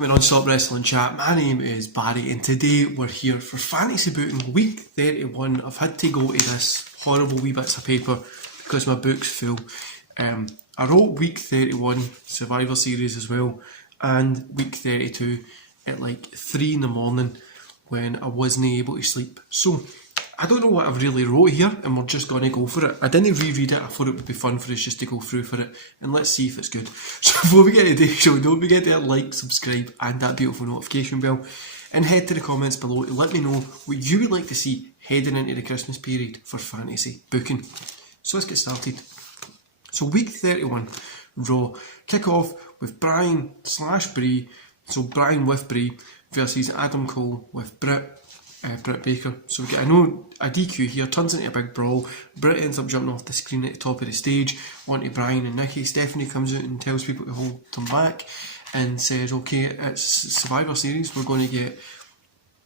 welcome to Non-Stop Wrestling Chat. My name is Barry and today we're here for Fantasy Booking Week 31. I've had to go to this horrible wee bits of paper because my book's full. I wrote Week 31 Survivor Series as well and Week 32 at like 3 in the morning when I wasn't able to sleep. So I don't know what I've really wrote here and we're just going to go for it. I didn't reread it, I thought it would be fun for us just to go through for it and let's see if it's good. So before we get to today's show, don't forget to like, subscribe and that beautiful notification bell and head to the comments below to let me know what you would like to see heading into the Christmas period for fantasy booking. So let's get started. So week 31 Raw, kick off with Brian/Brie, so Brian with Brie versus Adam Cole with Britt Baker. So we get a DQ here, turns into a big brawl. Britt ends up jumping off the screen at the top of the stage onto Brian and Nikki. Stephanie comes out and tells people to hold them back and says, okay, it's Survivor Series, we're going to get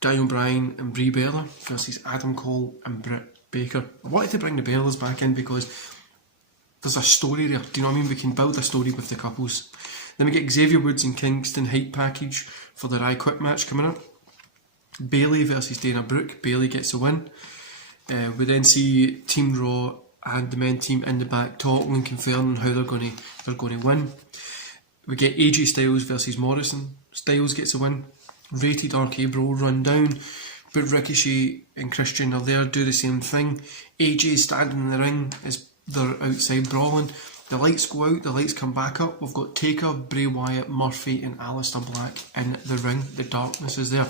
Daniel Bryan and Brie Bella versus Adam Cole and Britt Baker. I wanted to bring the Bellas back in because there's a story there, do you know what I mean? We can build a story with the couples. Then we get Xavier Woods and Kingston hype package for their I Quit match coming up. Bayley versus Dana Brooke. Bayley gets the win. We then see Team Raw and the men team in the back talking and confirming how they're going to win. We get AJ Styles versus Morrison. Styles gets a win. Rated RK Bro run down, but Ricochet and Christian are there, do the same thing. AJ standing in the ring as they're outside brawling. The lights go out, the lights come back up. We've got Taker, Bray Wyatt, Murphy and Aleister Black in the ring. The darkness is there.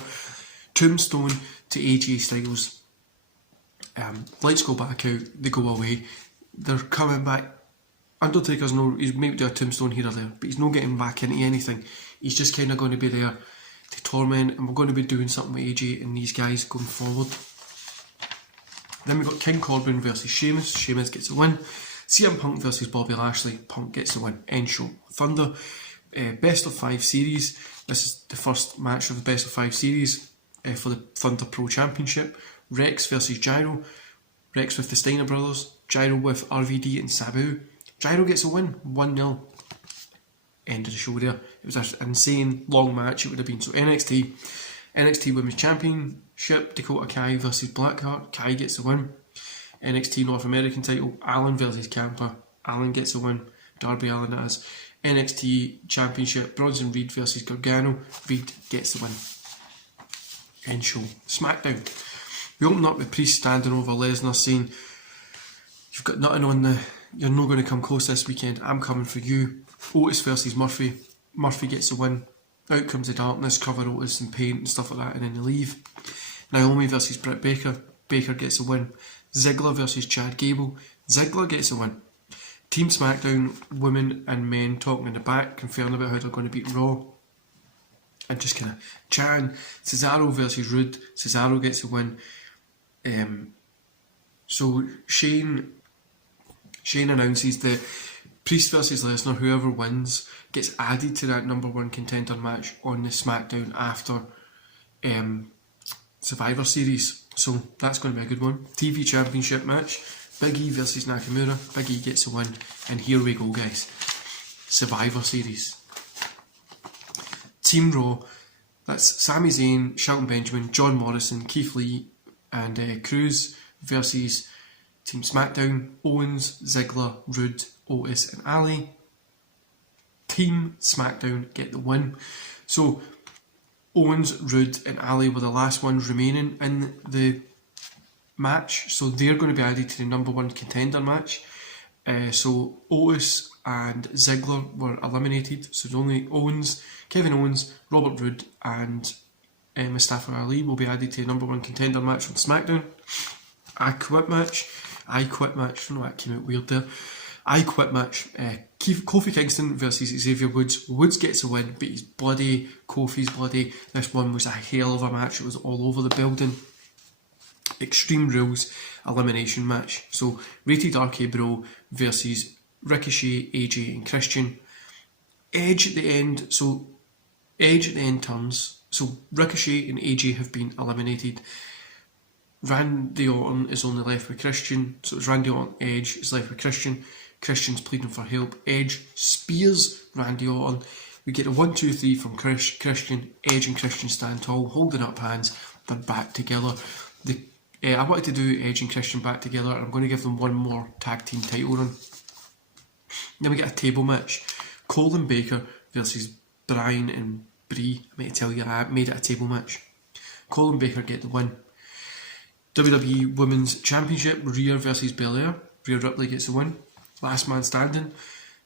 Tombstone to AJ Styles. Lights go back out, they go away. They're coming back. Undertaker's he's maybe do a tombstone here or there, but he's not getting back into anything. He's just kind of going to be there to torment, and we're going to be doing something with AJ and these guys going forward. Then we've got King Corbin versus Sheamus. Sheamus gets a win. CM Punk versus Bobby Lashley. Punk gets the win. End show. Thunder. Best of 5 series. This is the first match of the best of 5 series for the Thunder Pro Championship. Rex versus Gyro. Rex with the Steiner brothers. Gyro with RVD and Sabu. Gyro gets a win. 1-0. End of the show there. It was an insane long match it would have been. So NXT Women's Championship, Dakota Kai versus Blackheart. Kai gets a win. NXT North American title, Allen versus Ciampa. Allen gets a win. Darby Allin has. NXT Championship, Bronson Reed versus Gargano. Reed gets the win. End show. SmackDown. We open up with Priest standing over Lesnar saying, you've got nothing on you're not going to come close this weekend, I'm coming for you. Otis versus Murphy. Murphy gets the win. Out comes the darkness, cover Otis and paint and stuff like that, and then they leave. Naomi versus Britt Baker. Baker gets a win. Ziggler versus Chad Gable. Ziggler gets a win. Team SmackDown, women and men talking in the back, confirming about how they're going to beat Raw. And just kind of chatting. Cesaro versus Rude. Cesaro gets a win. So Shane announces that Priest versus Lesnar, whoever wins, gets added to that number 1 contender match on the SmackDown after Survivor Series. So that's going to be a good one. TV Championship match. Big E versus Nakamura. Big E gets a win. And here we go, guys. Survivor Series. Team Raw. That's Sami Zayn, Shelton Benjamin, John Morrison, Keith Lee and Cruz versus Team SmackDown. Owens, Ziggler, Rude, Otis and Ali. Team SmackDown get the win. So Owens, Rude and Ali were the last ones remaining in the match, so they're going to be added to the number 1 contender match. So Otis and Ziggler were eliminated, so only Kevin Owens, Robert Roode and Mustafa Ali will be added to the number 1 contender match from SmackDown. I Quit match, I don't know, that came out weird there. I Quit match, Kofi Kingston versus Xavier Woods. Woods gets a win, but he's bloody, Kofi's bloody. This one was a hell of a match, it was all over the building. Extreme Rules elimination match. So Rated RK Bro versus Ricochet, AJ and Christian. Edge at the end turns. So Ricochet and AJ have been eliminated. Randy Orton is only left with Christian. So it's Randy Orton, Edge is left with Christian. Christian's pleading for help. Edge spears Randy Orton. We get a 1, 2, 3 from Christian. Edge and Christian stand tall, holding up hands. They're back together. I wanted to do Edge and Christian back together, and I'm going to give them one more tag team title run. Then we get a table match. Colin Baker versus Brian and Bree. I meant to tell you, I made it a table match. Colin Baker get the win. WWE Women's Championship, Rhea versus Belair. Rhea Ripley gets the win. Last man standing.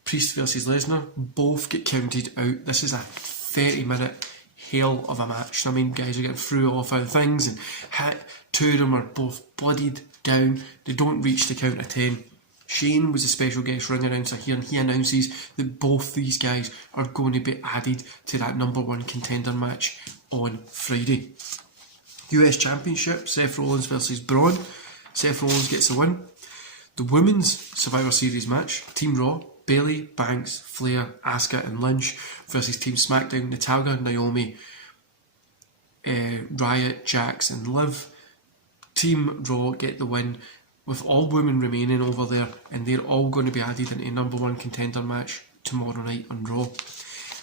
Priest versus Lesnar. Both get counted out. This is a 30-minute hell of a match. I mean, guys are getting through off other things and hit. Two of them are both bloodied down. They don't reach the count of 10. Shane was a special guest ring announcer here, and he announces that both these guys are going to be added to that #1 contender match on Friday. US Championship, Seth Rollins versus Braun. Seth Rollins gets the win. The Women's Survivor Series match, Team Raw, Bayley, Banks, Flair, Asuka and Lynch versus Team SmackDown, Natalya, Naomi, Riot, Jax and Liv. Team Raw get the win with all women remaining over there, and they're all going to be added into a #1 contender match tomorrow night on Raw.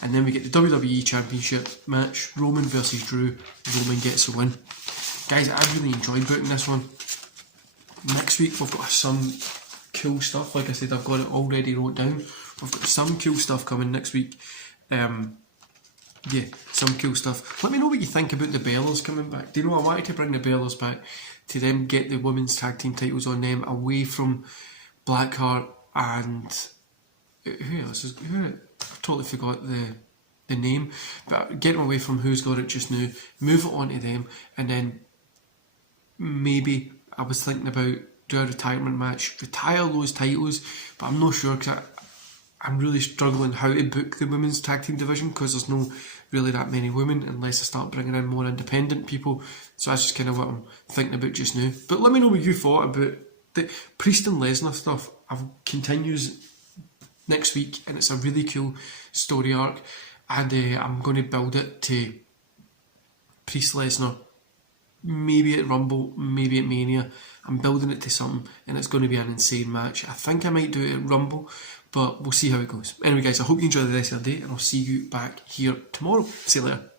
And then we get the WWE Championship match, Roman versus Drew. Roman gets the win. Guys, I really enjoyed booking this one. Next week we've got some cool stuff. Like I said, I've got it already wrote down. We've got some cool stuff coming next week. Yeah, some cool stuff. Let me know what you think about the Bellas coming back. Do you know, I wanted to bring the Bellas back to them, get the women's tag team titles on them, away from Blackheart and who else? I totally forgot the name, but get them away from who's got it just now, move it on to them, and then maybe I was thinking about do a retirement match, retire those titles, but I'm not sure because I'm really struggling how to book the women's tag team division because there's no really that many women unless I start bringing in more independent people. So that's just kind of what I'm thinking about just now. But let me know what you thought about the Priest and Lesnar stuff. Continues next week, and it's a really cool story arc, and I'm going to build it to Priest Lesnar, maybe at Rumble, maybe at Mania. I'm building it to something, and it's going to be an insane match. I think I might do it at Rumble, but we'll see how it goes. Anyway guys, I hope you enjoy the rest of the day, and I'll see you back here tomorrow. See you later.